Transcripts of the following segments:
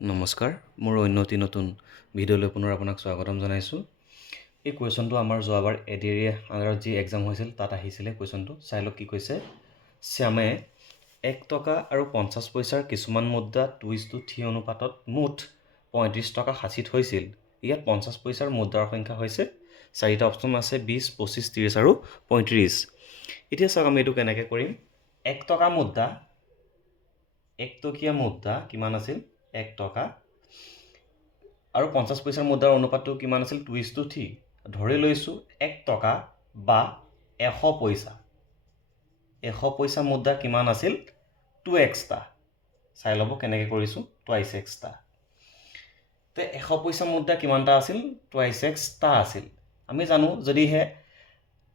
নমস্কাৰ মোৰ অন্য এটি নতুন ভিডিঅ'লৈ পুনৰ আপোনাক স্বাগতম জনাইছোঁ। এই কুৱেশ্যনটো আমাৰ যোৱাবাৰ এডিএৰি আণ্ডাৰত যি এক্সাম হৈছিল তাত আহিছিলে কুৱেশ্যনটো। চাই লওক কি কৈছে। শ্যামে 1 টকা আৰু 50 পইচাৰ কিছুমান মুদ্ৰা 2:3 অনুপাতত মুঠ 35 টকা সাঁচি থৈছিল। ইয়াত 50 পইচাৰ মুদ্ৰাৰ সংখ্যা হৈছে 4টা অপশ্যন আছে 20, 25, 30 আৰু 35। এতিয়া চাওক আমি এইটো কেনেকৈ কৰিম। 1 টকা মুদ্ৰা 1 টকীয়া মুদ্ৰা কিমান আছিল 1 টকা আৰু 50 পইচাৰ মুদ্ৰাৰ অনুপাতটো কিমান আছিল 2:3। ধৰি লৈছোঁ 1 টকা বা 100 পইচা 100 পইচা মুদ্ৰা কিমান আছিল 2x টা। চাই ল'ব কেনেকৈ কৰিছোঁ 2x টা। তে 100 পইচা মুদ্ৰা কিমানটা আছিল 2x টা আছিল। আমি জানো যদিহে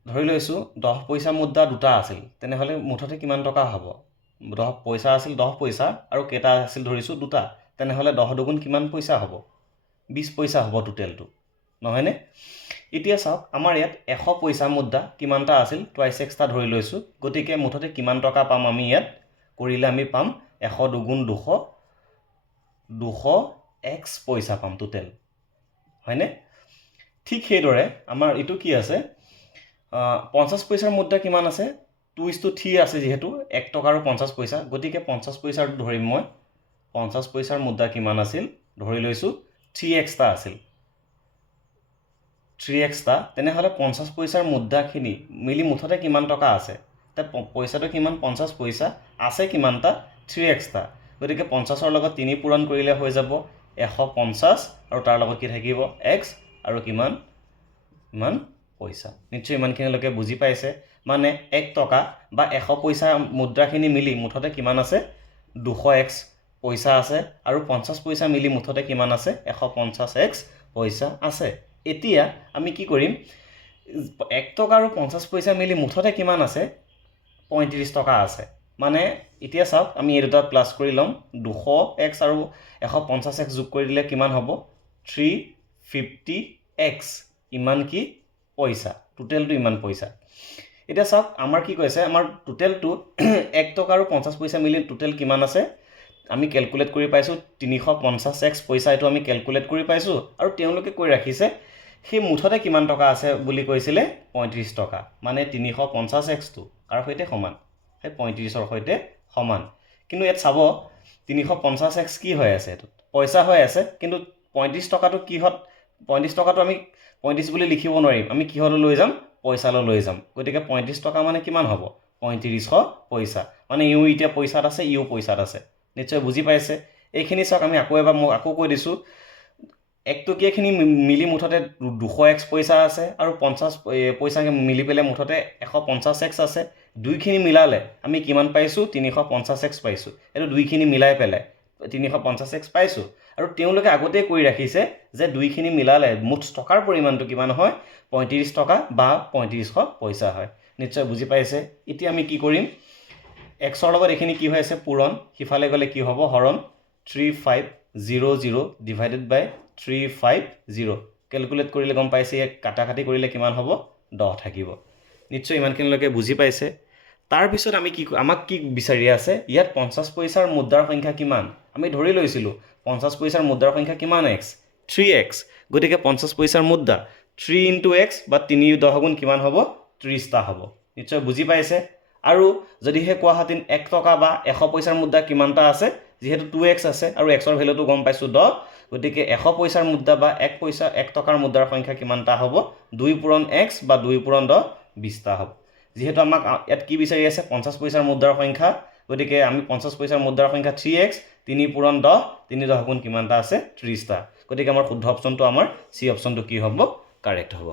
ধৰি লৈছোঁ 10 পইচা মুদ্ৰা দুটা আছিল তেনেহ'লে মুঠতে কিমান টকা হ'ব 10 পইচা আছিল 10 পইচা আৰু কেইটা আছিল ধৰিছোঁ দুটা তেনেহ'লে 10 দুগুণ কিমান পইচা হ'ব 20 পইচা হ'ব টোটেলটো নহয়নে। এতিয়া চাওক আমাৰ ইয়াত 100 পইচা মুদ্ৰা কিমানটা আছিল 2x টা ধৰি লৈছোঁ গতিকে মুঠতে কিমান টকা পাম আমি ইয়াত কৰিলে আমি পাম 100 দুগুণ 200 200x পইচা পাম টোটেল হয়নে। ঠিক সেইদৰে আমাৰ এইটো কি আছে 50 পইচাৰ মুদ্ৰা কিমান আছে 2:3 আছে যিহেতু 1 টকা আৰু 50 পইচা গতিকে 50 পইচাৰ ধৰিম মই 50 পইচাৰ মুদ্ৰা কিমান আছিল ধৰি লৈছোঁ 3x টা আছিল 3x টা তেনেহ'লে 50 পইচাৰ মুদ্ৰাখিনি মিলি মুঠতে কিমান টকা আছে তে পইচাটো কিমান 50 পইচা আছে কিমানটা 3x টা গতিকে 50ৰ লগত 3 পূৰণ কৰিলে হৈ যাব 150 আৰু তাৰ লগত কি থাকিব x আৰু কিমান পইচা। নিশ্চয় ইমানখিনিলৈকে বুজি পাইছে। মানে 1 টকা বা 100 পইচা মুদ্ৰাখিনি মিলি মুঠতে কিমান আছে 200x পইচা আছে আৰু 50 পইচা মিলি মুঠতে কিমান আছে 150x পইচা আছে। এতিয়া আমি কি কৰিম 1 টকা আৰু 50 পইচা মিলি মুঠতে কিমান আছে 35 টকা আছে। মানে এতিয়া চাওক আমি এই দুটা প্লাছ কৰি ল'ম 200x আৰু 150x যোগ কৰি দিলে কিমান হ'ব 350x ইমান কি পইচা টোটেলটো ইমান পইচা। এতিয়া চাওক আমাৰ কি কৈছে আমাৰ টোটেলটো 1 টকা আৰু 50 পইচা মিলি টোটেল কিমান আছে আমি কেলকুলেট কৰি পাইছোঁ 350x পইচা এইটো আমি কেলকুলেট কৰি পাইছোঁ আৰু তেওঁলোকে কৈ ৰাখিছে সেই মুঠতে কিমান টকা আছে বুলি কৈছিলে 35 টকা মানে 350xটো কাৰ সৈতে সমান সেই 35ৰ সৈতে সমান। কিন্তু ইয়াত চাব 350x কি হৈ আছে এইটো পইচা হৈ আছে কিন্তু 35 টকাটো কিহত 35 টকাটো আমি 35 বুলি লিখিব নোৱাৰিম আমি কিহলৈ লৈ যাম পইচালৈ লৈ যাম গতিকে 35 টকা মানে কিমান হ'ব 3500 পইচা মানে ইউ এতিয়া পইচাত আছে ইউ পইচাত আছে। নিশ্চয় বুজি পাইছে। এইখিনি চাওক আমি আকৌ কৈ দিছোঁ 1 টকীয়াখিনি মিলি মুঠতে 200x পইচা আছে আৰু 50 পইচা মিলি পেলাই মুঠতে 150x আছে। দুইখিনি মিলালে আমি কিমান পাইছোঁ 350x পাইছোঁ। এইটো দুইখিনি মিলাই পেলাই 350x পাইছোঁ আৰু তেওঁলোকে আগতেই কৈ ৰাখিছে যে দুইখিনি মিলালে মুঠ টকাৰ পৰিমাণটো কিমান হয় 35 টকা বা 3500 পইচা হয়। নিশ্চয় বুজি পাইছে। এতিয়া আমি কি কৰিম xৰ লগত এইখিনি কি হৈ আছে পূৰণ সিফালে গ'লে কি হ'ব হৰণ 3500 ডিভাইডেড বাই 350 কেলকুলেট কৰিলে গম পাইছে কাটাকাটি কৰিলে কিমান হ'ব 10 থাকিব। নিশ্চয় ইমানখিনিলৈকে বুজি পাইছে। তাৰপিছত আমি আমাক কি বিচাৰি আছে ইয়াত 50 পইচাৰ মুদ্ৰাৰ সংখ্যা কিমান আমি ধৰি লৈছিলোঁ 50 পইচাৰ মুদ্ৰাৰ সংখ্যা কিমান x 3x গতিকে 50 পইচাৰ মুদ্ৰা 3 × x বা 3 10 গুণ কিমান হ'ব 30 টা হ'ব। নিশ্চয় বুজি পাইছে। আৰু যদিহে কোৱাহেঁতেন 1 টকা বা 100 পইচাৰ মুদ্ৰা কিমানটা আছে যিহেতু 2x আছে আৰু xৰ ভেলুটো গম পাইছোঁ 10 গতিকে 100 পইচাৰ মুদ্ৰা বা 1 টকাৰ মুদ্ৰাৰ সংখ্যা কিমানটা হ'ব 2 পূৰণ x বা 2 পূৰণ 10 20 টা হ'ব। যিহেতু আমাক ইয়াত কি বিচাৰি আছে 50 পইচাৰ মুদ্ৰাৰ সংখ্যা গতিকে আমি 50 পইচাৰ মুদ্ৰাৰ সংখ্যা 3x 3 পূৰণ 10 3 10 গুণ কিমানটা আছে 30 টা গতিকে আমাৰ শুদ্ধ অপশ্যনটো আমাৰ চি অপশ্যনটো কি হ'ব কাৰেক্ট হ'ব।